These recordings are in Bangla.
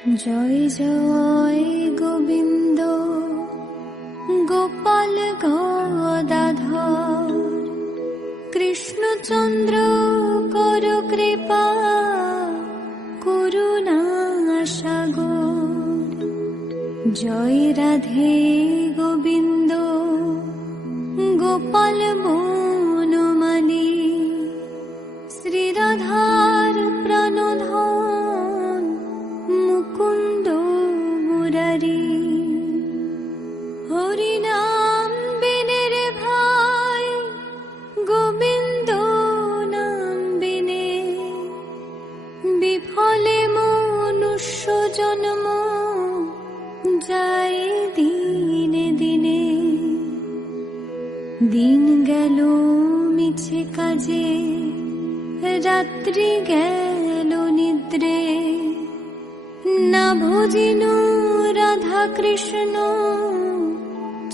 জয় জয় গোবিন্দ গোপাল গদাধর কৃষ্ণচন্দ্র কর কৃপা করুণা সাগর। জয় রাধে গোবিন্দ গোপাল বনমালী শ্রীরাধার প্রাণধন মুকুন্দ মুরারি। হরিনাম বিনে রে ভাই গোবিন্দ নাম বিনে বিফলে মনুষ্য জন্ম যায় দিনে দিনে। দিন গেল মিছে কাজে রাত্রি গেল নিদ্রে না ভজিনু রাধা কৃষ্ণ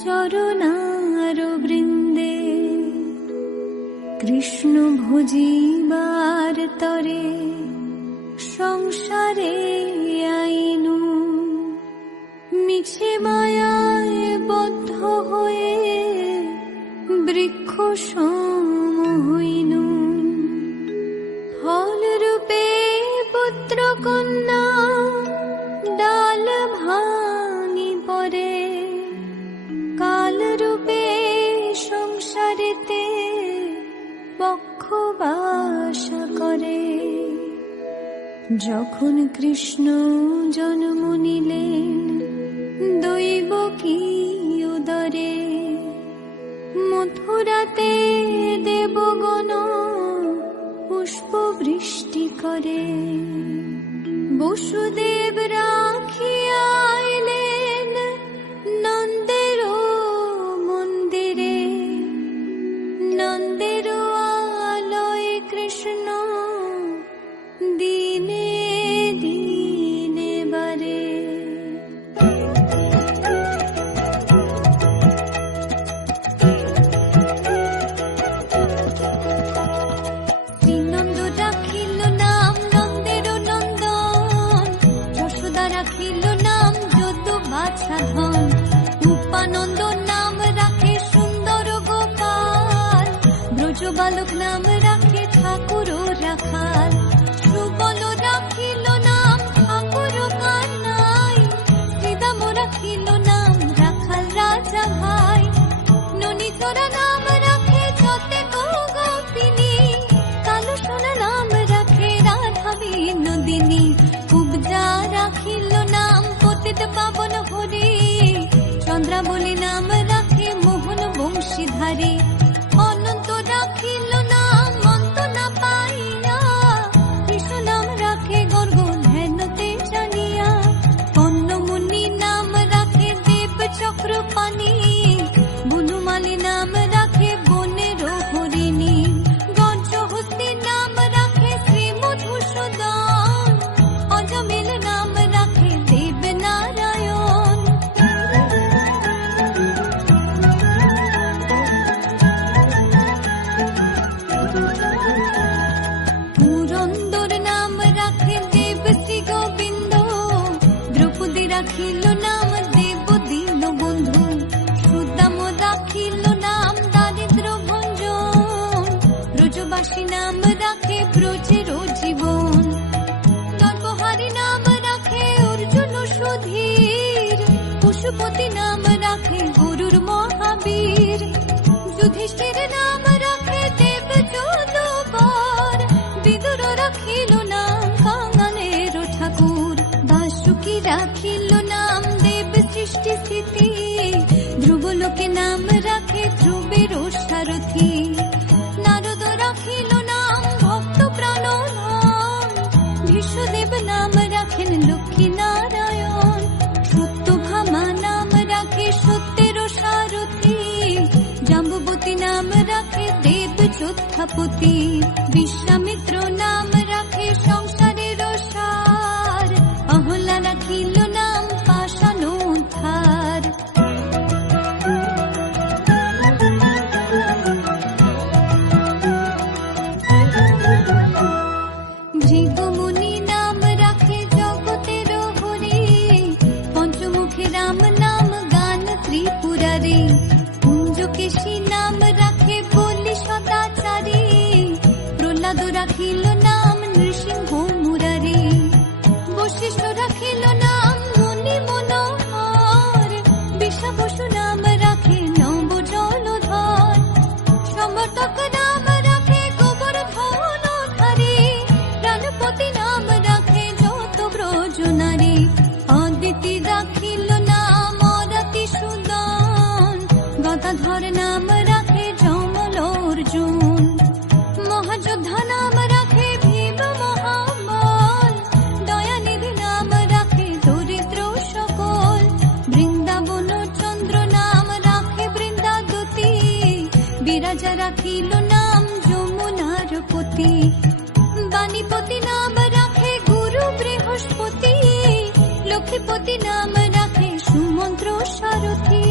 চরণার বৃন্দে। কৃষ্ণ ভজিবার তরে সংসারে আইনু মিছে মায়ায় বদ্ধ হয়ে বৃক্ষ সম হইনু। ফল রূপে পুত্র কন্যা ডাল ভাঙি পরে কাল রূপে সংসারেতে বক্ষবাসা করে। যখন কৃষ্ণ জন্ম নিলেন দৈবকী উদরে মথুরাতে দেবগণ পুষ্প বৃষ্টি করে। বসুদেব রাখিয়া আইলেন নন্দের মন্দিরে নন্দের আলয়ে কৃষ্ণ দিনে দিনে বারে। শ্রীনন্দ রাখিল নাম নন্দের নন্দন যশোদা রাখিল নাম যদু বাছা ধন। উপানন্দ নাম রাখে সুন্দর গোপাল ব্রজ বালক নাম রাখে ঠাকুর রাখাল। সুবল রাখিল নাম ঠাকুর কানাই শ্রীদাম রাখিল নাম রাখাল রাজা ভাই। ননীচরা নাম রাখে যতে গোপিনী কালো সোনা নাম রাখে রাধা বিনোদিনী। কুবজা রাখিল নাম পতিত পাবন হরি চন্দ্রাবলী নাম রাখে মোহন বংশীধারী। অনন্ত রাখিল নাম অন্ত না পাইয়া কৃষ্ণ নাম রাখে গর্গ ধ্যানতে জানিয়া। কর্ণমুনি নাম রাখে দেব চক্র পানি বনমালী নাম রাখে বনের হরিণী। গঞ্জহস্তি নাম রাখে শ্রী মধুসূদন অজমিল নাম রাখে দেব নারায়ণ। পুরন্দর নাম রাখে দেব শ্রী গোবিন্দ দ্রৌপদী রাখিল নাম দেব দীন বন্ধু। সুদাম রাখিল নাম দারিদ্র ভঞ্জন ব্রজবাসী নাম রাখে ব্রজের জীবন। নরবহারী নাম রাখে অর্জুন সুধীর পশুপতি নাম রাখে গরুর মহাবীর। যুধিষ্ঠির নাম রাখে দেব যদুবর বিদুর রাখিল নাম কাঙালের ঠাকুর। বাসুকি রাখিল নাম দেব সৃষ্টি স্থিতি ধ্রুবলোকে নাম রাখে ধ্রুবের সারথি। নারদ রাখিল নাম ভক্ত প্রাণধন বিশ্বদেব নাম রাখেন লক্ষ্মী নারায়ণ। সত্যভামা নাম রাখে সত্যের সারথি জাম্বুবতী নাম রাখে দেব যোদ্ধাপতি। বিশ্বামিত্র নাম রাখে সংসারের সার অহল্যা রাখিল নাম পাষাণ উদ্ধার। ভৃগুমুনি নাম রাখে জগতের হরি নারদ রাখিল নাম নৃসিংহ মুরারি, বশিষ্ঠ রাখিল নাম মুনি মনোহর, বিষা বসু নাম রাখে নব জলধর, সমর্থক নাম রাখে গোবর্ধন ধারী, প্রাণপতি নাম রাখে যত ব্রজ নারী, অদিতি রাখিল নাম অরাতি সুদন, গদাধর নাম রাখে যমল অর্জুন, মহাযোদ্ধা নাম রাখে ভীম মহাবল, দয়ানিধি নাম রাখে দরিদ্র সকল, বৃন্দাবন চন্দ্র নাম রাখে বৃন্দাদতী, বিরাজা রাখিল নাম যমুনার পতি, বাণীপতি নাম রাখে গুরু বৃহস্পতি, লক্ষ্মীপতি নাম রাখে সুমন্ত্র সারথী।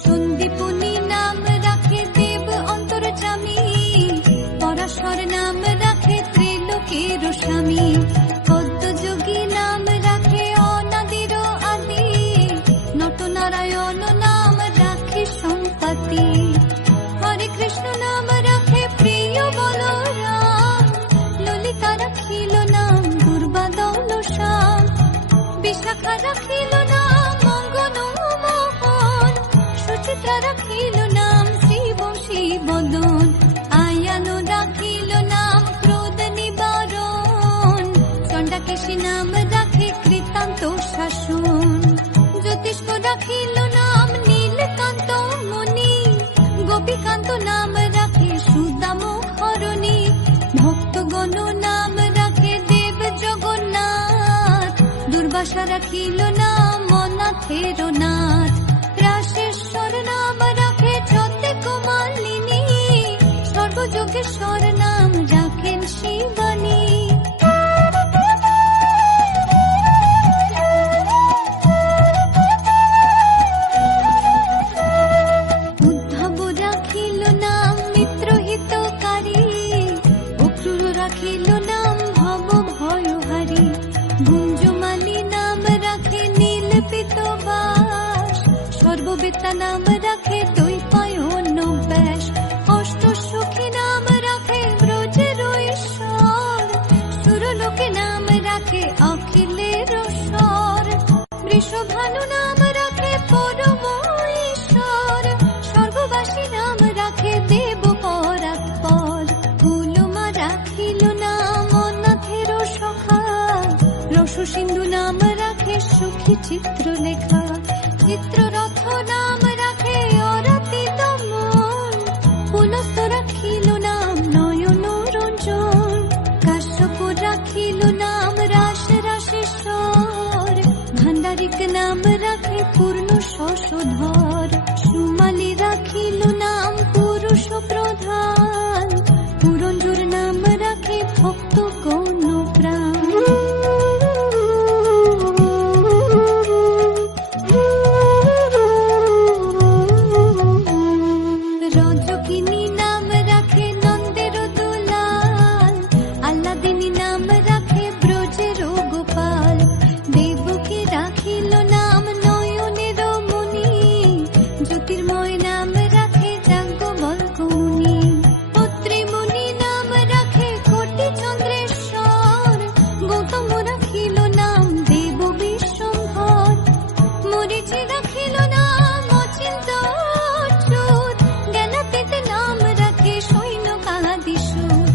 সন্দীপনী নাম রাখে দেব অন্তর্যামী, পরাশর নাম রাখে ত্রিলোকের স্বামী, পদ্মযোগী নাম রাখে অনাদির আদি, নটনারায়ণ নাম রাখে সম্পত্তি, হরে কৃষ্ণ নাম রাখে প্রিয় বলরাম, ললিতা রাখিল নাম দুর্বাদল শ্যাম, বিশাখা রাখিল নাম মঙ্গন মোহন, সুচিত্রা রাখিল নাম শিব শিবদন, আয়ান রাখিল নাম ক্রোধ নিবারণ, চণ্ডাকেশী নাম রাখে কৃতান্ত শাসন, জ্যোতিষ্ক রাখিল নাম নীলকান্ত মুনি, গোপীকান্ত নাম রাখে সুদাম হরণী, ভক্তগণ নাম রাখে দেব জগন্নাথ, দুর্বাসা রাখিল নাম অনাথের নাথ, রাশেশ্বর নাম রাখে যতে কুমালিনী, সর্বযোগেশ্বর নাম রাখেন শিবানী। উদ্ধব রাখিল নাম মিত্রহিতকারী, অক্রূর রাখিল নাম ভব ভয়হারী, গুঞ্জমালী নাম রাখে নীল পিতবাস, সর্ববেত্তা নাম রাখে দ্বৈপায়ন ব্যাস, অষ্টসখী নাম রাখে ব্রজের ঈশ্বর, সুরলোকে নাম রাখে অখিলের স্বর, বৃষভানু নাম রাখে পরম ঈশ্বর, স্বর্গবাসী নাম রাখে দেব পরাৎপর, ফুলমা রাখিল নাম অনাথের সখা, রস সিন্ধু নাম রাখে সুখী চিত্রলেখা, চিত্ররথ নাম রাখে অরাতি দমন, পুলস্ত রাখিল নাম নয়ন রঞ্জন, কাশ্যপ রাখিল নাম রাস রাসেশ্বর, ভান্ডারিক নাম রাখে পূর্ণ শশধর, সুমালি রাখিল নাম পুরুষ প্রধান, পুরঞ্জুর নাম রাখে ভক্ত গণ প্রাণ। রজকিনী নাম রাখে নন্দের দুলাল, আল্লাদিনী নাম রাখে ব্রজের গোপাল, দেবকী রাখিল নাম নয়নের মণি, জ্যোতির্ময় নাম রাখে যাজ্ঞবল্ক্য মুনি, পত্রীমুনি নাম রাখে কোটি চন্দ্রেশ্বর, গৌতম রাখিল নাম দেব বিশ্বম্ভর, মরীচি রাখিল নাম অচিন্ত অচ্যুত, জ্ঞানাতীত নাম রাখে সৈন্যকাদিসূত,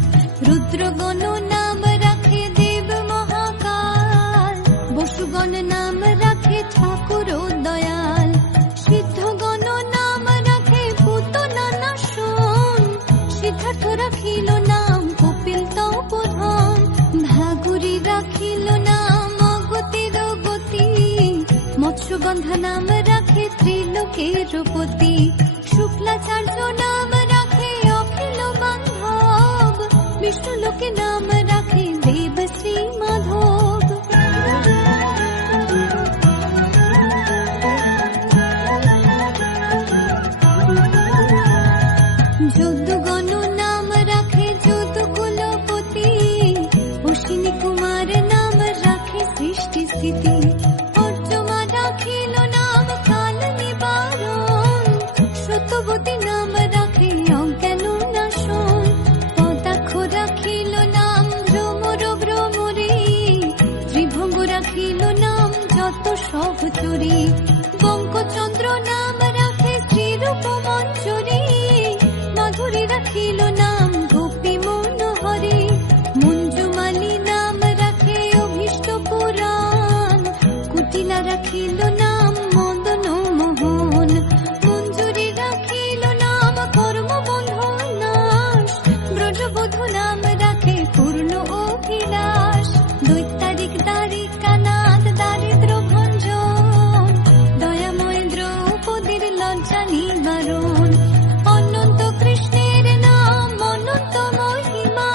রুদ্রগণ নাম রাখে দেব মহাকাল, বসুগণ নাম রাখে ঠাকুর দয়াল, সিদ্ধগণ নাম রাখে পুতনা নাশন, সিদ্ধার্থ রাখিল নাম কপিল তপোধন, ভাগুরি রাখিল নাম অগতির গতি, মৎস্যগন্ধা নাম রাখে ত্রিলোকের পতি, শুক্লাচার্য নাম রাখে অখিল বান্ধব, বিষ্ণুলোকে নাম রাখে দেব শ্রী মাধব। যদুগণ নাম রাখে যদুকুলপতি, অশ্বিনী কুমার নাম রাখে সৃষ্টি স্থিতি, অর্জমা রাখিল নাম চুরি বঙ্কচন্দ্র নাম রাখে শ্রীরূপ মঞ্জুরি মাধুরী রাখিল নাম গোপী মনোহরে মঞ্জুমালী নাম রাখে অভীষ্ট পুরাণ কুটিলা রাখিল নাম মদন মোহন মঞ্জুরি রাখিল নাম কর্মবন্ধু নাশ ব্রজবধূ নাম রাখে পূর্ণ অভিলাষ দৈত্যারিক দ্বারিকানাথ দারিদ্র ভঞ্জন দয়াময় দ্রৌপদীর লজ্জা নিবারণ অনন্ত কৃষ্ণের নাম অনন্ত মহিমা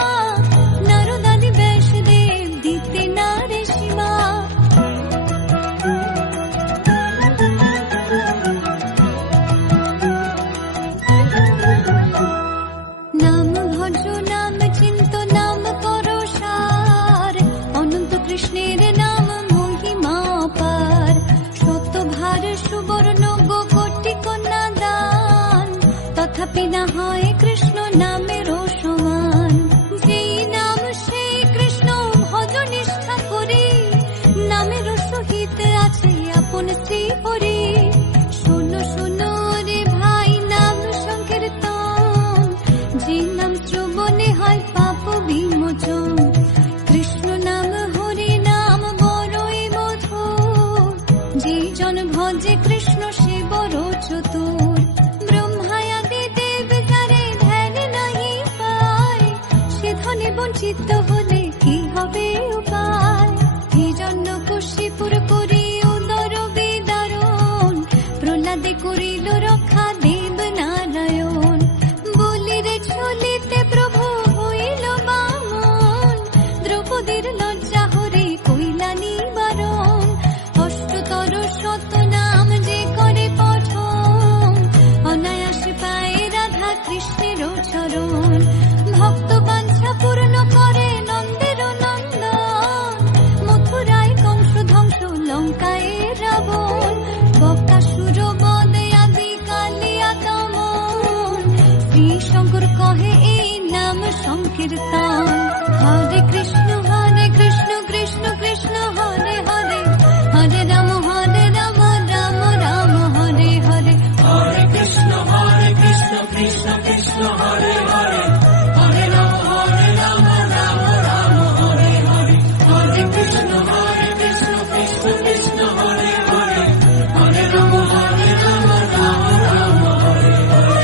নারদাদি ব্যাসদেব দিতে নারে সীমা নাম ভজ নাম চিন্ত নাম করো সার অনন্ত কৃষ্ণের নাম মহিমা পার শতভার সুবর্ণ কোটি কন্যা দান তথাপি না হয় কৃষ্ণ নামের সমান যেই নাম সেই কৃষ্ণ ভজ নিষ্ঠা করে নামের সহিত আছে আপন শ্রী হরি শোনো শোনো রে ভাই নাম সংকীর্তন যে নাম শ্রবণে হয় পাপ বিমোচন কৃষ্ণ নাম হরি নাম বড়ই মধুর যে জন ভজে কৃষ্ণ সে বড় চতুর ব্রহ্মায়াদি দেব যারে ধ্যান নাহি পায় সে ধনে বঞ্চিত হলে কি হবে উপায় এই জন্য কশিপুর করি উদর বিদারণ প্রহ্লাদে করিল রক্ষা দেব নারায়ণ বলিরে চলিতে প্রভু হইল বামন দ্রৌপদীর লজ্জা হরে কইলা নিবারণ অষ্টতর শত নাম যে করে পঠন অনায়াসে পায় রাধা কৃষ্ণের চরণ ভক্ত বাঞ্ছা পূর্ণ করে নন্দের নন্দন মথুরায় কংস ধ্বংস লঙ্কায় রাবণ বকাসুর বদে আদি কালিয়া দমন শ্রী শঙ্কর কহে এই নাম সংকীর্তন হরে কৃষ্ণ কৃষ্ণ কৃষ্ণ হরে হরে হরে রাম রাম রাম হরে হরে হরে কৃষ্ণ কৃষ্ণ কৃষ্ণ হরে হরে হরে রাম রাম রাম হরে হরে হরে কৃষ্ণ কৃষ্ণ কৃষ্ণ হরে হরে হরে রাম রাম রাম হরে হরে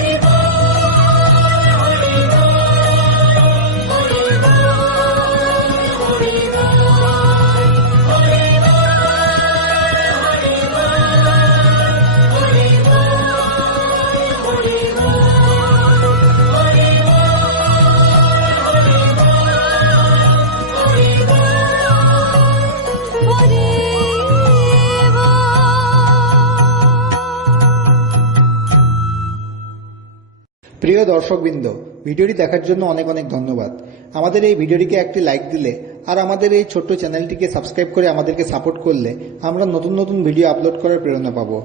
প্রিয় দর্শকবৃন্দ, ভিডিওটি দেখার জন্য অনেক অনেক ধন্যবাদ। আমাদের এই ভিডিওটিকে একটি লাইক দিলে আর আমাদের এই ছোট্ট চ্যানেলটিকে সাবস্ক্রাইব করে আমাদেরকে সাপোর্ট করলে আমরা নতুন নতুন ভিডিও আপলোড করার প্রেরণা পাবো।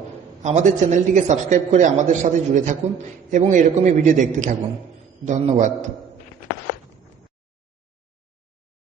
আমাদের চ্যানেলটিকে সাবস্ক্রাইব করে আমাদের সাথে জুড়ে থাকুন এবং এরকমই ভিডিও দেখতে থাকুন। ধন্যবাদ।